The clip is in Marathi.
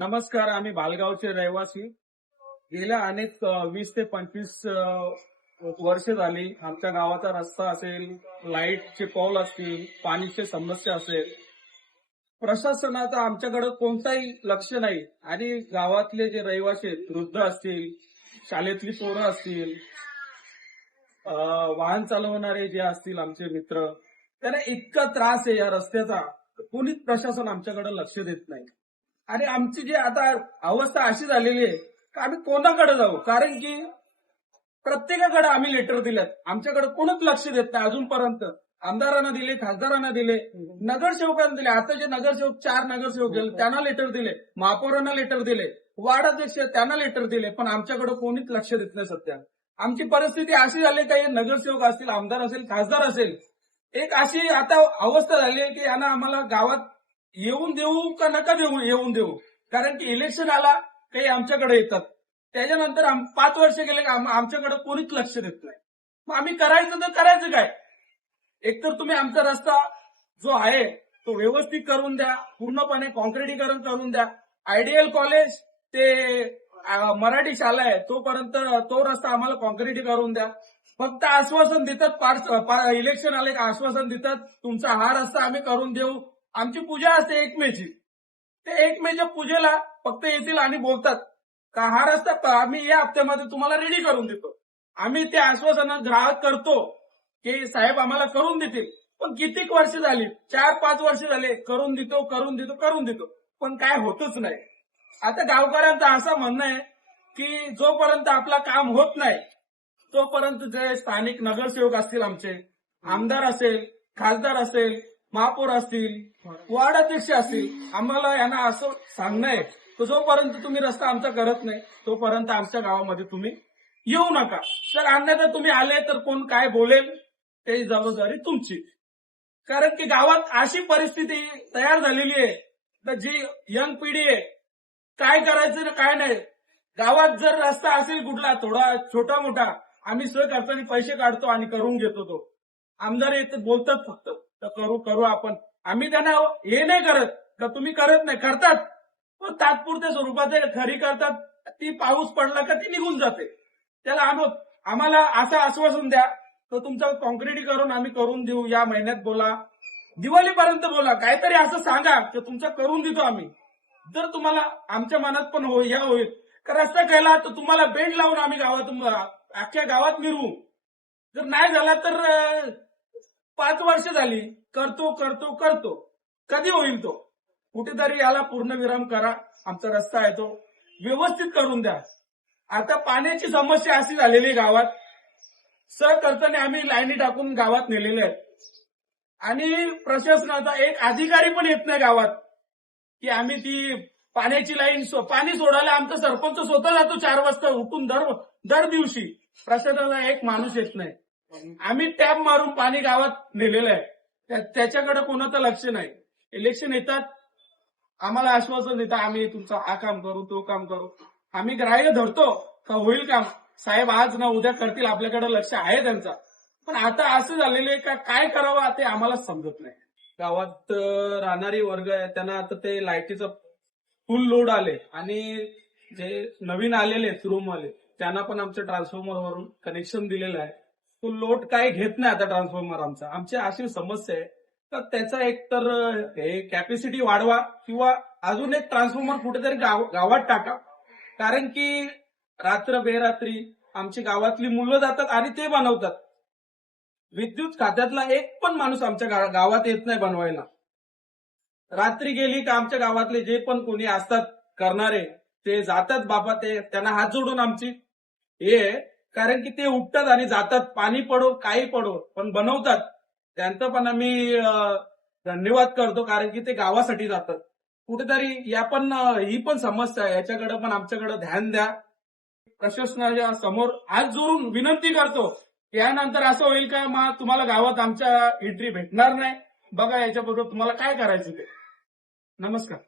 नमस्कार. आम्ही बालगावचे रहिवासी. गेल्या अनेक 20 ते 25 वर्ष झाली आमच्या गावाचा रस्ता असेल, लाईटचे पोल असतील, पाण्याची समस्या असेल, प्रशासनाचं आमच्याकडे कोणताही लक्ष नाही. आणि गावातले जे रहिवासी आहेत, वृद्ध असतील, शाळेतली पोरं असतील, वाहन चालवणारे जे असतील आमचे मित्र, त्यांना इतका त्रास आहे या रस्त्याचा, कोणीच प्रशासन आमच्याकडे लक्ष देत नाही. आणि आमची जी आता अवस्था अशी झालेली आहे की आम्ही कोणाकडे जाऊ, कारण की प्रत्येकाकडे आम्ही लेटर दिलेत, आमच्याकडे कोणच लक्ष देत नाही अजूनपर्यंत. आमदारांना दिले, खासदारांना दिले, नगरसेवकांना दिले. आता जे नगरसेवक 4 नगरसेवक गेले त्यांना लेटर दिले, महापौरांना लेटर दिले, वार्ड अध्यक्ष त्यांना लेटर दिले, पण आमच्याकडे कोणीच लक्ष देत नाही. सध्या आमची परिस्थिती अशी झाली काही नगरसेवक असतील, आमदार असेल, खासदार असेल, एक अशी आता अवस्था झाली आहे की यांना आम्हाला गावात येऊन देऊ का नका येऊन देऊ, कारण की इलेक्शन आला काही आमच्याकडे येतात. त्याच्यानंतर 5 वर्ष गेले का आमच्याकडे कोणीच लक्ष देत नाही. मग आम्ही करायचं तर करायचं काय? एकतर तुम्ही आमचा रस्ता जो आहे तो व्यवस्थित करून द्या, पूर्णपणे कॉन्क्रिटीकरण करून द्या. आयडियल कॉलेज ते मराठी शाळा आहे तोपर्यंत तो रस्ता आम्हाला कॉन्क्रिटी करून द्या. फक्त आश्वासन देतात, इलेक्शन आले का आश्वासन देतात, तुमचा हा रस्ता आम्ही करून देऊ. आमची पूजा असते 1 मेची, ते 1 मेच्या पूजेला फक्त येतील आणि बोलतात का हा रस्ता आम्ही या हप्त्यामध्ये तुम्हाला रेडी करून देतो. आम्ही ते आश्वासन ग्राहक करतो की साहेब आम्हाला करून देतील, पण कितीक वर्ष झाली, 4-5 वर्ष झाले करून देतो, पण काय होतच नाही. आता गावकऱ्यांचं असं म्हणणं आहे की जोपर्यंत आपला काम होत नाही तोपर्यंत जे स्थानिक नगरसेवक असतील, आमचे आमदार असेल, खासदार असेल, महापौर असतील, वार्ड अध्यक्ष असतील, आम्हाला यांना असं सांगणं आहे की जोपर्यंत तुम्ही रस्ता आमचा करत नाही तोपर्यंत आमच्या गावामध्ये तुम्ही येऊ नका. तर अन्यथा तुम्ही आले तर कोण काय बोलेल ते जबाबदारी तुमची. कारण की गावात अशी परिस्थिती तयार झालेली आहे तर जी यंग पिढी आहे, काय करायचं ना काय नाही. गावात जर रस्ता असेल कुठला थोडा छोटा मोठा, आम्ही सहकार्याने पैसे काढतो आणि करून घेतो. तो आमदार येत बोलतात फक्त तर करू आपण. आम्ही त्यांना हे नाही करत का तुम्ही करत नाही, करतात पण तात्पुरत्या स्वरूपात खरी करतात. ती पाऊस पडला का ती निघून जाते. त्याला आम्हाला असं आश्वासन द्या तर तुमचं कॉन्क्रिटीकरण आम्ही करून देऊ, या महिन्यात बोला, दिवाळीपर्यंत बोला, काहीतरी असं सांगा की तुमचं करून देतो आम्ही. जर तुम्हाला आमच्या मनात पण होईल का रस्ता केला तर तुम्हाला बेंड लावून आम्ही गावातून अख्ख्या गावात मिरवू. जर नाही झाला तर 5 वर्ष झाली करतो, कधी होईल तो? कुठेतरी याला पूर्णविराम करा. आमचा रस्ता आहे तो व्यवस्थित करून द्या. आता पाण्याची समस्या अशी झालेली गावात, सहकर्त्याने आम्ही लाईनी टाकून गावात नेलेले आहेत आणि प्रशासनाचा एक अधिकारी पण येत नाही गावात की आम्ही ती पाण्याची लाईन पाणी सोडायला आमचा सरपंच स्वतः जातो 4 वाजता उठून दर दिवशी. प्रशासनाला एक माणूस येत नाही. आम्ही टॅप मारून पाणी गावात नेलेलं आहे, त्याच्याकडे कोणाचं लक्ष नाही. इलेक्शन येतात, आम्हाला आश्वासन देतात आम्ही तुमचं हा काम करू, तो काम करू. आम्ही ग्राह्य धरतो का होईल काम, साहेब आज ना उद्या करतील, आपल्याकडे लक्ष आहे त्यांचा. पण आता असं झालेलं आहे का काय करावं ते आम्हाला समजत नाही. गावात राहणारी वर्ग आहे त्यांना आता ते लाईटीचं फुल लोड आले आणि जे नवीन आलेले रूमवाले त्यांना पण आमच्या ट्रान्सफॉर्मरवरून कनेक्शन दिलेलं आहे. तो लोड काय घेत नाही आता ट्रान्सफॉर्मर आमचा. आमची अशी समस्या आहे तर त्याचा एक तर हे कॅपॅसिटी वाढवा किंवा अजून एक ट्रान्सफॉर्मर कुठेतरी गावात टाका. कारण की रात्र बेरात्री आमची गावातली मुलं जातात आणि ते बनवतात. विद्युत खात्यातला एक पण माणूस आमच्या गावात येत नाही बनवायला. रात्री गेली का आमच्या गावातले जे पण कोणी असतात करणारे ते जातात बाबा, ते त्यांना हात जोडून आमची हे, कारण की ते उठतात आणि जातात, पाणी पडो काही पडो पण बनवतात. त्यांचं पण आम्ही धन्यवाद करतो कारण की ते गावासाठी जातात. कुठेतरी ही पण समस्या आहे, याच्याकडे पण आमच्याकडे ध्यान द्या. प्रशासनाच्या समोर हात जोडून विनंती करतो. यानंतर असं होईल का मग तुम्हाला गावात आमच्या एंट्री भेटणार नाही. बघा याच्याबरोबर तुम्हाला काय करायचं ते. नमस्कार.